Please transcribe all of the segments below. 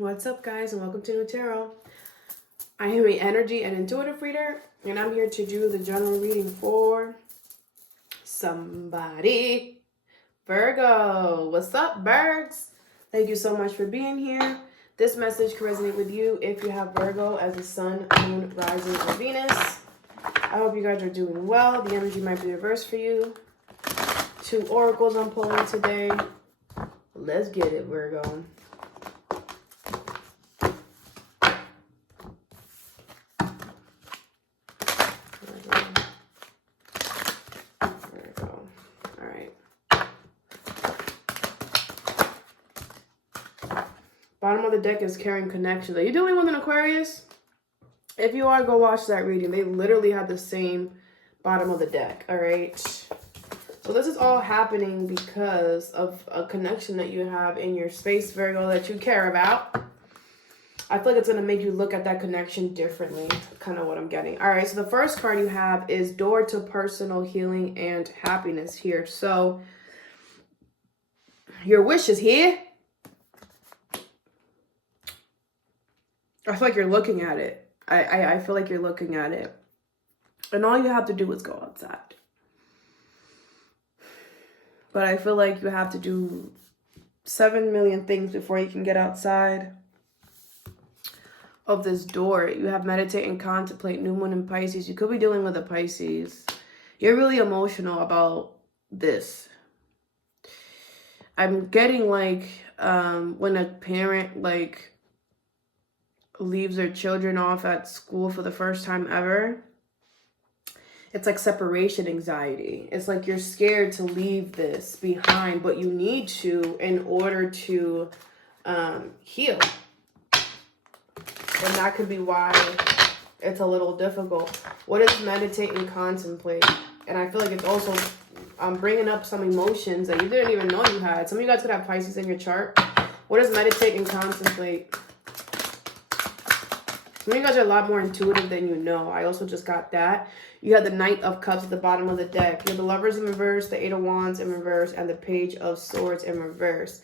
What's up, guys, and welcome to New Tarot. I am an energy and intuitive reader, and I'm here to do the general reading for somebody. Virgo, what's up, Virgs? Thank you so much for being here. This message can resonate with you if you have Virgo as a sun, moon, rising, or Venus. I hope you guys are doing well. The energy might be reversed for you. 2 oracles I'm pulling today. Let's get it, Virgo. Bottom of the deck is carrying connections. Are you dealing with an Aquarius? If you are, go watch that reading. They literally have the same bottom of the deck, all right? So this is all happening because of a connection that you have in your space, Virgo, that you care about. I feel like it's going to make you look at that connection differently, kind of what I'm getting. All right, so the first card you have is Door to Personal Healing and Happiness here. So your wish is here. I feel like you're looking at it. I feel like you're looking at it. And all you have to do is go outside. But I feel like you have to do 7 million things before you can get outside of this door. You have meditate and contemplate, new moon in Pisces. You could be dealing with a Pisces. You're really emotional about this. I'm getting like when a parent like leaves their children off at school for the first time ever. It's like separation anxiety. It's like you're scared to leave this behind, but you need to in order to heal. And that could be why it's a little difficult. What is meditate and contemplate? And I feel like it's also bringing up some emotions that you didn't even know you had. Some of you guys could have Pisces in your chart. What is meditate and contemplate? Some of you guys are a lot more intuitive than you know. I also just got that. You have the Knight of Cups at the bottom of the deck. You have the Lovers in reverse, the 8 of Wands in reverse, and the Page of Swords in reverse.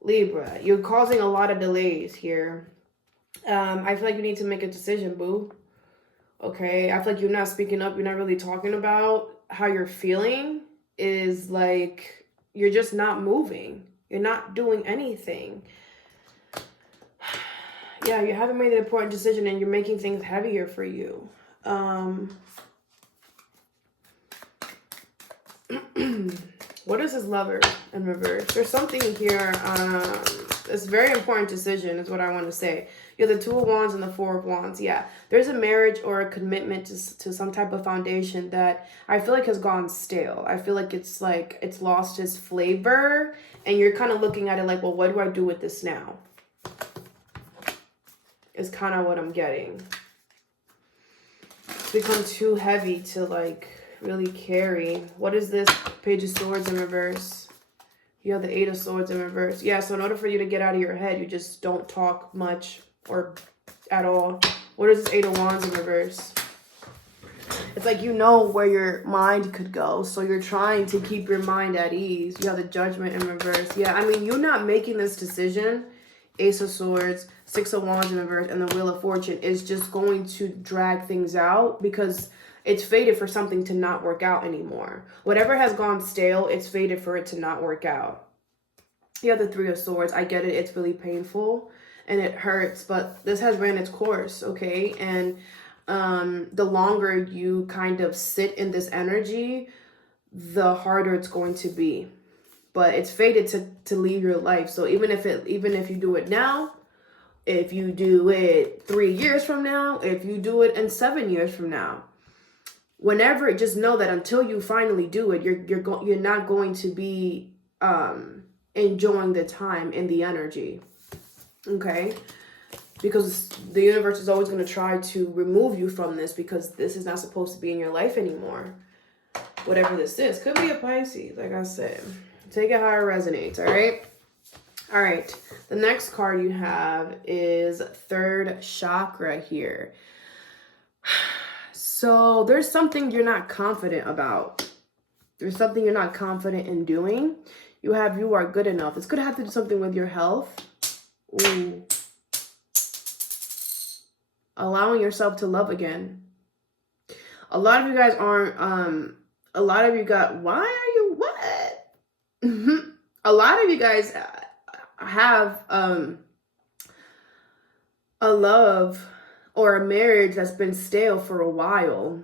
Libra, you're causing a lot of delays here. I feel like you need to make a decision, boo. Okay, I feel like you're not speaking up. You're not really talking about how you're feeling. Is like you're just not moving. You're not doing anything. Yeah, you haven't made an important decision and you're making things heavier for you. What is this Lover in reverse? There's something here. It's a very important decision is what I want to say. You have the 2 of Wands and the 4 of Wands. Yeah, there's a marriage or a commitment to some type of foundation that I feel like has gone stale. I feel like it's lost its flavor and you're kind of looking at it like, well, what do I do with this now? Is kind of what I'm getting. It's become too heavy to like really carry. What is this Page of Swords in reverse? You have the 8 of Swords in reverse. Yeah, so in order for you to get out of your head, you just don't talk much or at all. What is this 8 of Wands in reverse? It's like you know where your mind could go, so you're trying to keep your mind at ease. You have the Judgment in reverse. Yeah, I mean, you're not making this decision. Ace of Swords, 6 of Wands in reverse, and the Wheel of Fortune is just going to drag things out because it's fated for something to not work out anymore. Whatever has gone stale, it's fated for it to not work out. You have the 3 of Swords. I get it. It's really painful and it hurts, but this has ran its course, okay? And the longer you kind of sit in this energy, the harder it's going to be. But it's fated to leave your life. So even if you do it now, if you do it 3 years from now, if you do it in 7 years from now, whenever, just know that until you finally do it, you're not going to be enjoying the time and the energy. Okay? Because the universe is always going to try to remove you from this because this is not supposed to be in your life anymore. Whatever this is. Could be a Pisces, like I said. Take it how it resonates, all right? All right. The next card you have is 3rd chakra here. So there's something you're not confident about. There's something you're not confident in doing. You are good enough. It's going to have to do something with your health. Ooh. allowing yourself to love again. A lot of you guys aren't, a lot of you got, why are you, what? A lot of you guys have a love or a marriage that's been stale for a while.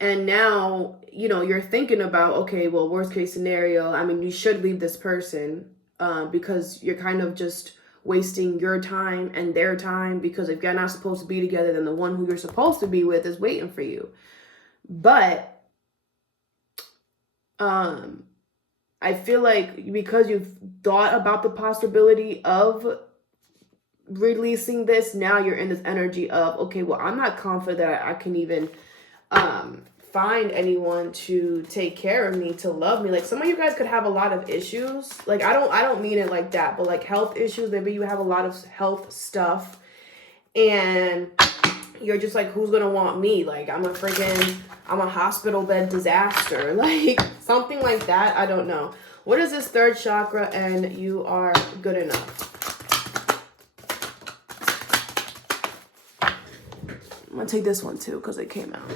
And now, you know, you're thinking about, okay, well, worst case scenario, I mean, you should leave this person because you're kind of just wasting your time and their time, because if you're not supposed to be together, then the one who you're supposed to be with is waiting for you. But I feel like because you've thought about the possibility of releasing this, now you're in this energy of, okay, well, I'm not confident that I can even find anyone to take care of me, to love me. Like, some of you guys could have a lot of issues. Like, I don't mean it like that, but like health issues. Maybe you have a lot of health stuff and you're just like, who's gonna want me? Like, I'm a hospital bed disaster. Like, something like that. I don't know. What is this third chakra? And you are good enough. I'm gonna take this one too because it came out.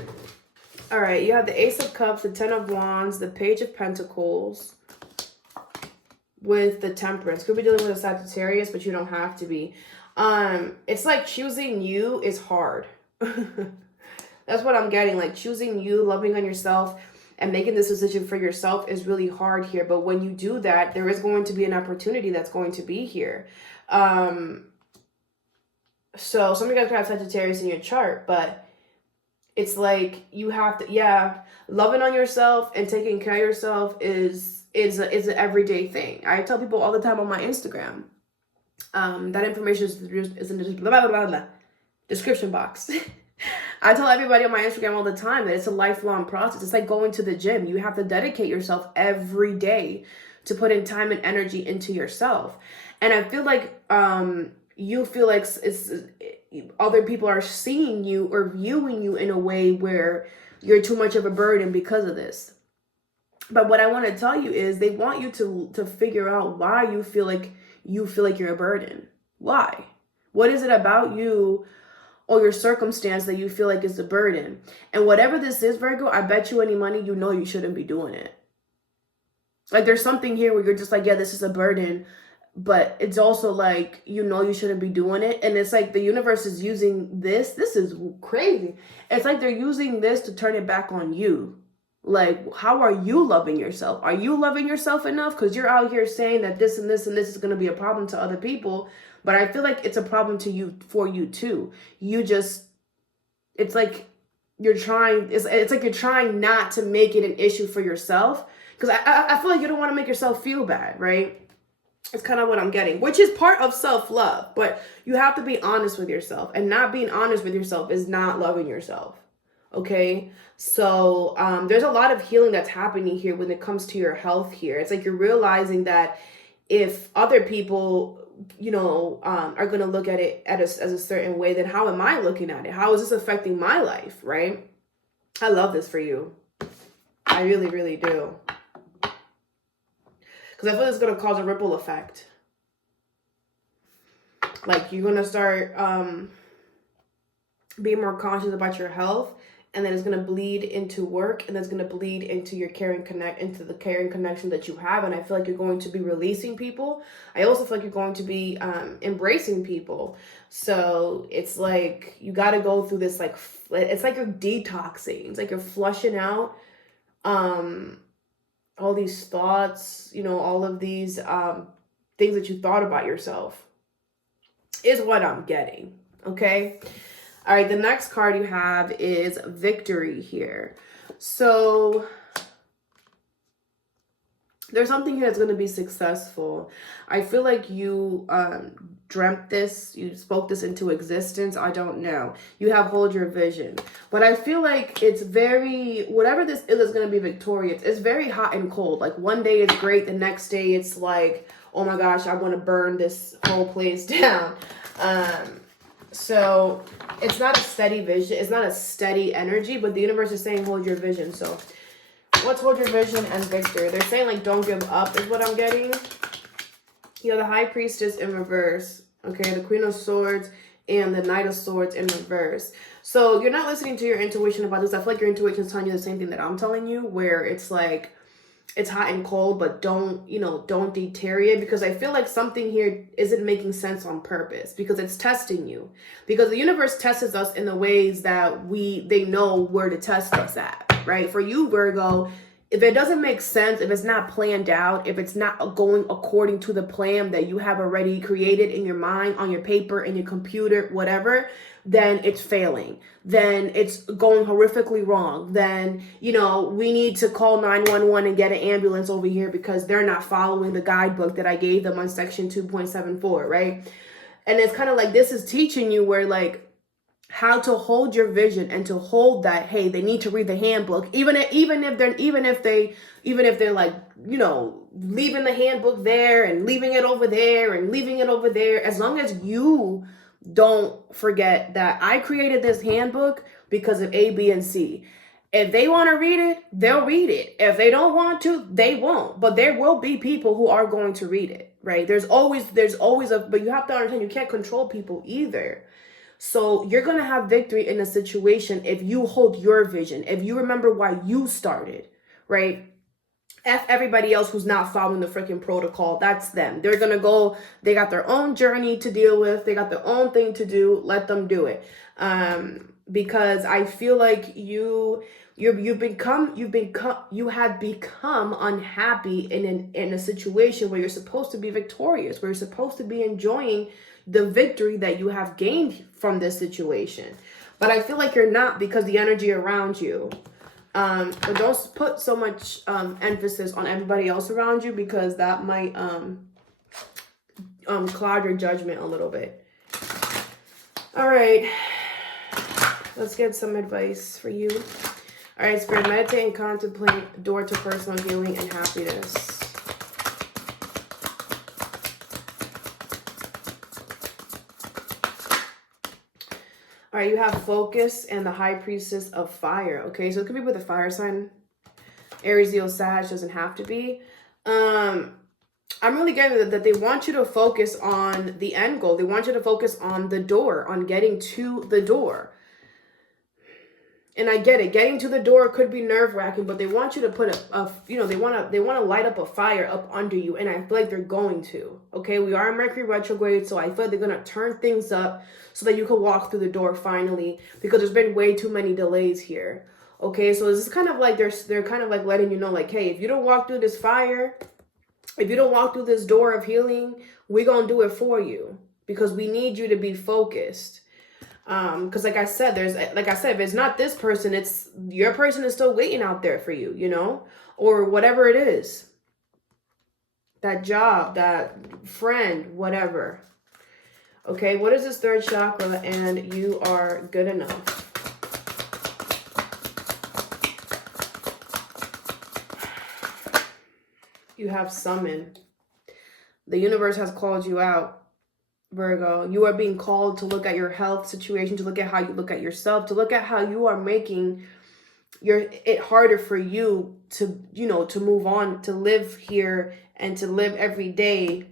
All right, you have the Ace of Cups, the Ten of Wands, the Page of Pentacles with the Temperance. Could be dealing with a Sagittarius, but you don't have to be. It's like choosing you is hard. That's what I'm getting. Like, choosing you, loving on yourself, and making this decision for yourself is really hard here. But when you do that, there is going to be an opportunity that's going to be here. So some of you guys could have Sagittarius in your chart, but it's like you have to, yeah, loving on yourself and taking care of yourself is an everyday thing. I tell people all the time on my Instagram. That information is in the blah, blah, blah, description box. I tell everybody on my Instagram all the time that it's a lifelong process. It's like going to the gym. You have to dedicate yourself every day to put in time and energy into yourself. And I feel like you feel like other people are seeing you or viewing you in a way where you're too much of a burden because of this. But what I want to tell you is they want you to figure out why you feel like you're a burden. Why? What is it about you or your circumstance that you feel like is a burden? And whatever this is, Virgo, I bet you any money you know you shouldn't be doing it. Like, there's something here where you're just like, yeah, this is a burden. But it's also like, you know, you shouldn't be doing it. And it's like the universe is using this. This is crazy. It's like they're using this to turn it back on you. Like, how are you loving yourself? Are you loving yourself enough? Because you're out here saying that this and this and this is going to be a problem to other people. But I feel like it's a problem to you, for you too. It's like you're trying, it's like you're trying not to make it an issue for yourself. Because I feel like you don't want to make yourself feel bad, right? It's kind of what I'm getting, which is part of self-love. But you have to be honest with yourself. And not being honest with yourself is not loving yourself. Okay? So there's a lot of healing that's happening here when it comes to your health here. It's like you're realizing that if other people, you know, are going to look at it as a certain way, then how am I looking at it? How is this affecting my life, right? I love this for you. I really, really do. Because I feel it's going to cause a ripple effect. Like, you're going to start being more conscious about your health. And then it's going to bleed into work. And that's going to bleed into your into the caring connection that you have. And I feel like you're going to be releasing people. I also feel like you're going to be embracing people. So it's like you got to go through this, like, it's like you're detoxing. It's like you're flushing out all these thoughts, you know, all of these things that you thought about yourself is what I'm getting. Okay. All right. The next card you have is Victory here. So there's something here that's going to be successful. I feel like you dreamt this, you spoke this into existence. I don't know. You have Hold Your Vision. But I feel like it's very, whatever this is going to be victorious. It's very hot and cold. Like, one day it's great. The next day it's like, oh my gosh, I want to burn this whole place down. So it's not a steady vision. It's not a steady energy, but the universe is saying hold your vision. So what's Hold Your Vision and Victor? They're saying, like, don't give up is what I'm getting. You know, the High Priestess in reverse. Okay, the Queen of Swords and the Knight of Swords in reverse. So you're not listening to your intuition about this. I feel like your intuition is telling you the same thing that I'm telling you, where it's like, it's hot and cold, but don't deteriorate, because I feel like something here isn't making sense on purpose, because it's testing you, because the universe tests us in the ways that they know where to test us at, right? For you, Virgo, if it doesn't make sense, if it's not planned out, if it's not going according to the plan that you have already created in your mind, on your paper, in your computer, whatever, then it's failing. Then it's going horrifically wrong. Then, we need to call 911 and get an ambulance over here because they're not following the guidebook that I gave them on section 2.74, right? And it's kind of like, this is teaching you where like, how to hold your vision and to hold that, hey, they need to read the handbook, even if they're like, leaving the handbook there and leaving it over there and leaving it over there, as long as you don't forget that I created this handbook because of A, B, and C. If they want to read it, they'll read it. If they don't want to, they won't. But there will be people who are going to read it, right? But you have to understand, you can't control people either. So you're going to have victory in a situation if you hold your vision, if you remember why you started, right? F everybody else who's not following the freaking protocol. That's them. They're going to go, they got their own journey to deal with. They got their own thing to do. Let them do it. Because I feel like you have become unhappy in a situation where you're supposed to be victorious, where you're supposed to be enjoying the victory that you have gained from this situation. But I feel like you're not, because the energy around you. But don't put so much emphasis on everybody else around you, because that might cloud your judgment a little bit. All right, let's get some advice for you. All right, Spirit, meditate and contemplate door to personal healing and happiness. All right, you have focus and the High Priestess of Fire. Okay, so it could be with a fire sign. Aries, Leo, Sag, doesn't have to be. I'm really getting that they want you to focus on the end goal. They want you to focus on the door, on getting to the door. And I get it. Getting to the door could be nerve-wracking, but they want you to put they want to light up a fire up under you, and I feel like they're going to. Okay, we are in Mercury retrograde, so I feel like they're going to turn things up so that you can walk through the door finally, because there's been way too many delays here. Okay, so this is kind of like they're kind of like letting you know, like, hey, if you don't walk through this fire, if you don't walk through this door of healing, we're going to do it for you, because we need you to be focused. Because like I said, if it's not this person, it's your person is still waiting out there for you, or whatever it is. That job, that friend, whatever. Okay, what is this third chakra? And you are good enough. You have summoned. The universe has called you out. Virgo, you are being called to look at your health situation, to look at how you look at yourself, to look at how you are making it harder for you to, to move on, to live here and to live every day.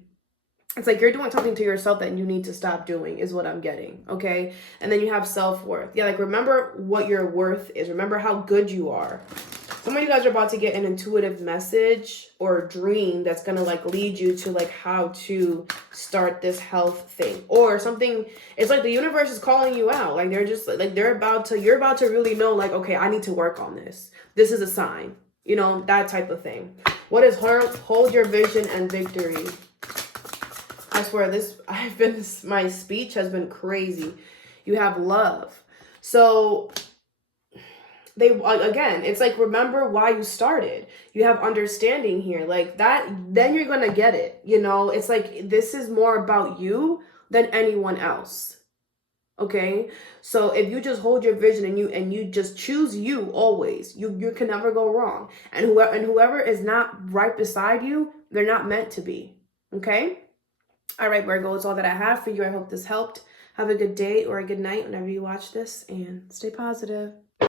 It's like you're doing something to yourself that you need to stop doing, is what I'm getting. Okay. And then you have self-worth. Yeah. Like, remember what your worth is. Remember how good you are. Some of you guys are about to get an intuitive message or dream that's going to like lead you to like how to start this health thing or something. It's like the universe is calling you out. Like you're about to really know, like, okay, I need to work on this. This is a sign, that type of thing. What is hold your vision and victory? I swear my speech has been crazy. You have love. So it's like, remember why you started. You have understanding here, like that, then you're gonna get it. It's like, this is more about you than anyone else. Okay, so if you just hold your vision and you just choose you always, you can never go wrong. And whoever is not right beside you, they're not meant to be. Okay. All right, Virgo, it's all that I have for you. I hope this helped. Have a good day or a good night whenever you watch this, and stay positive.